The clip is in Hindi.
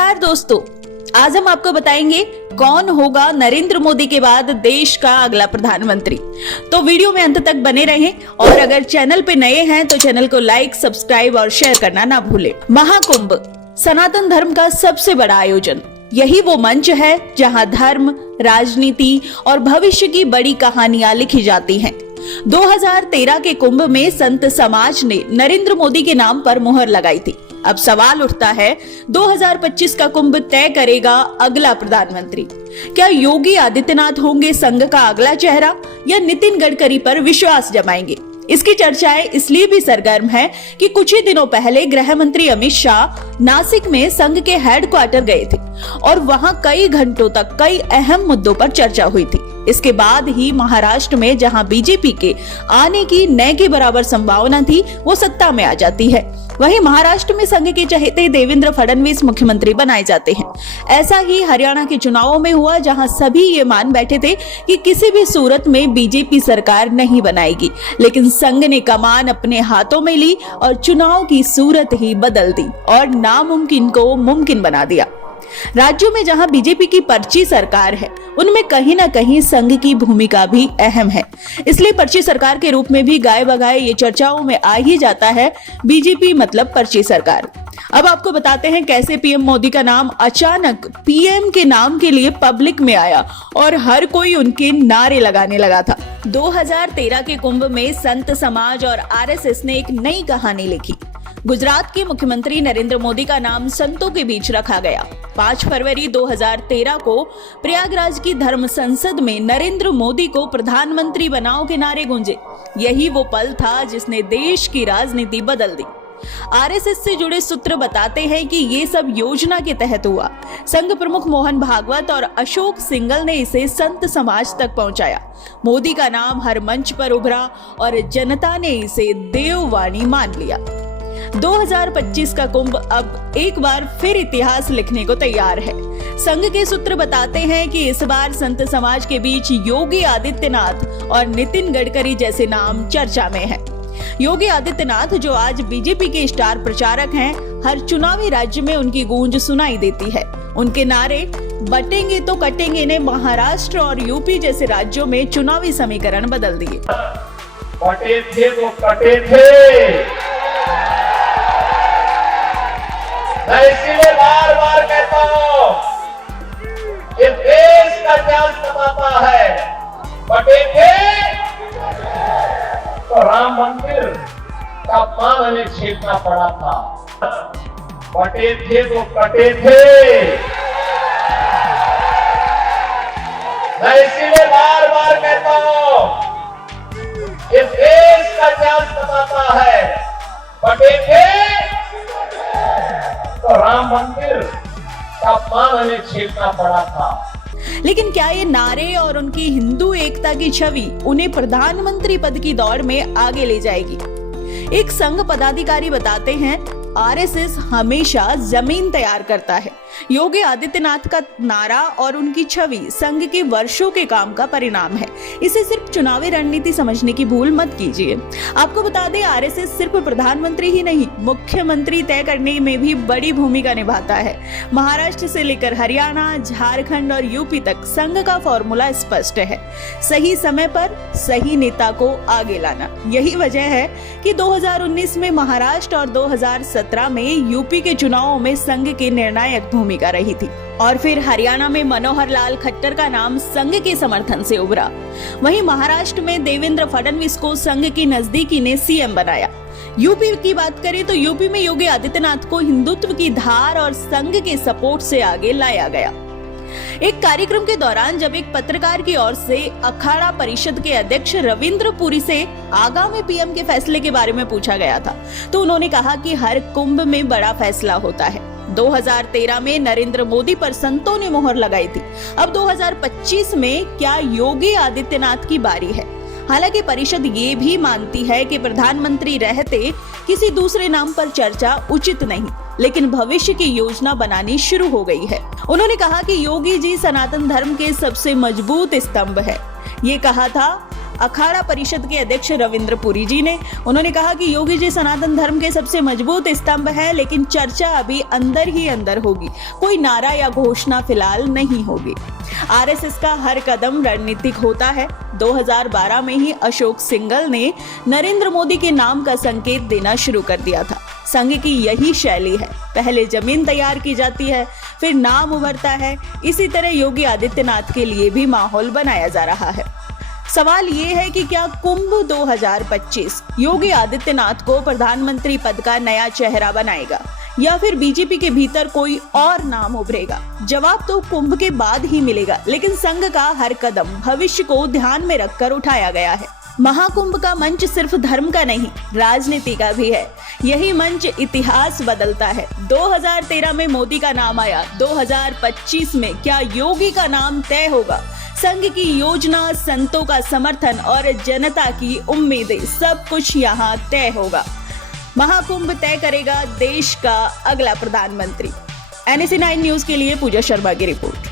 नमस्कार दोस्तों, आज हम आपको बताएंगे कौन होगा नरेंद्र मोदी के बाद देश का अगला प्रधानमंत्री। तो वीडियो में अंत तक बने रहें और अगर चैनल पे नए हैं तो चैनल को लाइक, सब्सक्राइब और शेयर करना ना भूलें। महाकुंभ सनातन धर्म का सबसे बड़ा आयोजन। यही वो मंच है जहां धर्म, राजनीति और भविष्य की बड़ी कहानियां लिखी जाती हैं। 2013 के कुंभ में संत समाज ने नरेंद्र मोदी के नाम पर मुहर लगाई थी। अब सवाल उठता है, 2025 का कुंभ तय करेगा अगला प्रधानमंत्री। क्या योगी आदित्यनाथ होंगे संघ का अगला चेहरा या नितिन गडकरी पर विश्वास जमाएंगे? इसकी चर्चाएं इसलिए भी सरगर्म है कि कुछ ही दिनों पहले गृह मंत्री अमित शाह नासिक में संघ के हेडक्वार्टर गए थे और वहां कई घंटों तक कई अहम मुद्दों पर चर्चा हुई थी। इसके बाद ही महाराष्ट्र में जहां बीजेपी के आने की न के बराबर संभावना थी, वो सत्ता में आ जाती है। वहीं महाराष्ट्र में संघ के चहेते देवेंद्र फडणवीस मुख्यमंत्री बनाए जाते हैं। ऐसा ही हरियाणा के चुनावों में हुआ, जहां सभी ये मान बैठे थे कि किसी भी सूरत में बीजेपी सरकार नहीं बनाएगी, लेकिन संघ ने कमान अपने हाथों में ली और चुनाव की सूरत ही बदल दी और नामुमकिन को मुमकिन बना दिया। राज्यों में जहां बीजेपी की पर्ची सरकार है, उनमें कहीं ना कहीं संघ की भूमिका भी अहम है। इसलिए पर्ची सरकार के रूप में भी गाए बगाए ये चर्चाओं में आ ही जाता है, बीजेपी मतलब पर्ची सरकार। अब आपको बताते हैं कैसे पीएम मोदी का नाम अचानक पीएम के नाम के लिए पब्लिक में आया और हर कोई उनके नारे लगाने लगा था। 2013 के कुंभ में संत समाज और आरएसएस ने एक नई कहानी लिखी। गुजरात के मुख्यमंत्री नरेंद्र मोदी का नाम संतों के बीच रखा गया। 5 फरवरी 2013 को प्रयागराज की धर्म संसद में नरेंद्र मोदी को प्रधानमंत्री बनाओ के नारे गूंजे। यही वो पल था जिसने देश की राजनीति बदल दी। आरएसएस से जुड़े सूत्र बताते हैं कि ये सब योजना के तहत हुआ। संघ प्रमुख मोहन भागवत और अशोक सिंघल ने इसे संत समाज तक पहुंचाया। मोदी का नाम हर मंच पर उभरा और जनता ने इसे देववाणी मान लिया। 2025 का कुंभ अब एक बार फिर इतिहास लिखने को तैयार है। संघ के सूत्र बताते हैं कि इस बार संत समाज के बीच योगी आदित्यनाथ और नितिन गडकरी जैसे नाम चर्चा में हैं। योगी आदित्यनाथ, जो आज बीजेपी के स्टार प्रचारक हैं, हर चुनावी राज्य में उनकी गूंज सुनाई देती है। उनके नारे बटेंगे तो कटेंगे ने महाराष्ट्र और यूपी जैसे राज्यों में चुनावी समीकरण बदल दिए। बटे थे तो कटे थे। मैं इसीलिए बार बार कहता हूं, ये देश का इतिहास बताता है, बटे थे तो राम मंदिर का मान हमें छीनना पड़ा था। बटे थे तो कटे थे। मैं इसीलिए बार बार कहता हूं, ये देश का इतिहास बताता है, बटे थे तो राम मंदिर का मान हमें छीनना पड़ा था। लेकिन क्या ये नारे और उनकी हिंदू एकता की छवि उन्हें प्रधानमंत्री पद की दौड़ में आगे ले जाएगी? एक संघ पदाधिकारी बताते हैं, आरएसएस हमेशा जमीन तैयार करता है। योगी आदित्यनाथ का नारा और उनकी छवि संघ के वर्षों के काम का परिणाम है। इसे सिर्फ चुनावी रणनीति समझने की भूल मत कीजिए। आपको बता दें, आरएसएस सिर्फ प्रधानमंत्री ही नहीं, मुख्यमंत्री तय करने में भी बड़ी भूमिका निभाता है। महाराष्ट्र से लेकर हरियाणा, झारखंड और यूपी तक संघ का फॉर्मूला स्पष्ट है, सही समय पर सही नेता को आगे लाना। यही वजह है कि 2019 में महाराष्ट्र और 2017 में यूपी के चुनावों में संघ की निर्णायक भूमिका रही थी और फिर हरियाणा में मनोहर लाल खट्टर का नाम संघ के समर्थन से उभरा। वहीं महाराष्ट्र में देवेंद्र फडणवीस को संघ की नजदीकी ने सीएम बनाया। यूपी की बात करें तो यूपी में योगी आदित्यनाथ को हिंदुत्व की धार और संघ के सपोर्ट से आगे लाया गया। एक कार्यक्रम के दौरान जब एक पत्रकार की ओर से अखाड़ा परिषद के अध्यक्ष रविंद्र पुरी से आगामी पीएम के फैसले के बारे में पूछा गया था, तो उन्होंने कहा कि हर कुंभ में बड़ा फैसला होता है। 2013 में नरेंद्र मोदी पर संतों ने मोहर लगाई थी। अब 2025 में क्या योगी आदित्यनाथ की बारी है? हालांकि परिषद ये भी मानती है कि प्रधानमंत्री रहते किसी दूसरे नाम पर चर्चा उचित नहीं, लेकिन भविष्य की योजना बनानी शुरू हो गई है। उन्होंने कहा कि योगी जी सनातन धर्म के सबसे मजबूत स्तंभ है। ये कहा था, अखाड़ा परिषद के अध्यक्ष रविंद्र पुरी जी ने। उन्होंने कहा कि योगी जी सनातन धर्म के सबसे मजबूत स्तंभ है, लेकिन चर्चा अभी अंदर ही अंदर होगी, कोई नारा या घोषणा फिलहाल नहीं होगी। आरएसएस का हर कदम रणनीतिक होता है। 2012 में ही अशोक सिंघल ने नरेंद्र मोदी के नाम का संकेत देना शुरू कर दिया था। संघ की यही शैली है, पहले जमीन तैयार की जाती है, फिर नाम उभरता है। इसी तरह योगी आदित्यनाथ के लिए भी माहौल बनाया जा रहा है। सवाल ये है कि क्या कुंभ 2025 योगी आदित्यनाथ को प्रधानमंत्री पद का नया चेहरा बनाएगा या फिर बीजेपी के भीतर कोई और नाम उभरेगा? जवाब तो कुंभ के बाद ही मिलेगा, लेकिन संघ का हर कदम भविष्य को ध्यान में रखकर उठाया गया है। महाकुंभ का मंच सिर्फ धर्म का नहीं, राजनीति का भी है। यही मंच इतिहास बदलता है। 2013 में मोदी का नाम आया, 2025 में क्या योगी का नाम तय होगा? संघ की योजना, संतों का समर्थन और जनता की उम्मीदें, सब कुछ यहाँ तय होगा। महाकुंभ तय करेगा देश का अगला प्रधानमंत्री। NSE 9 न्यूज के लिए पूजा शर्मा की रिपोर्ट।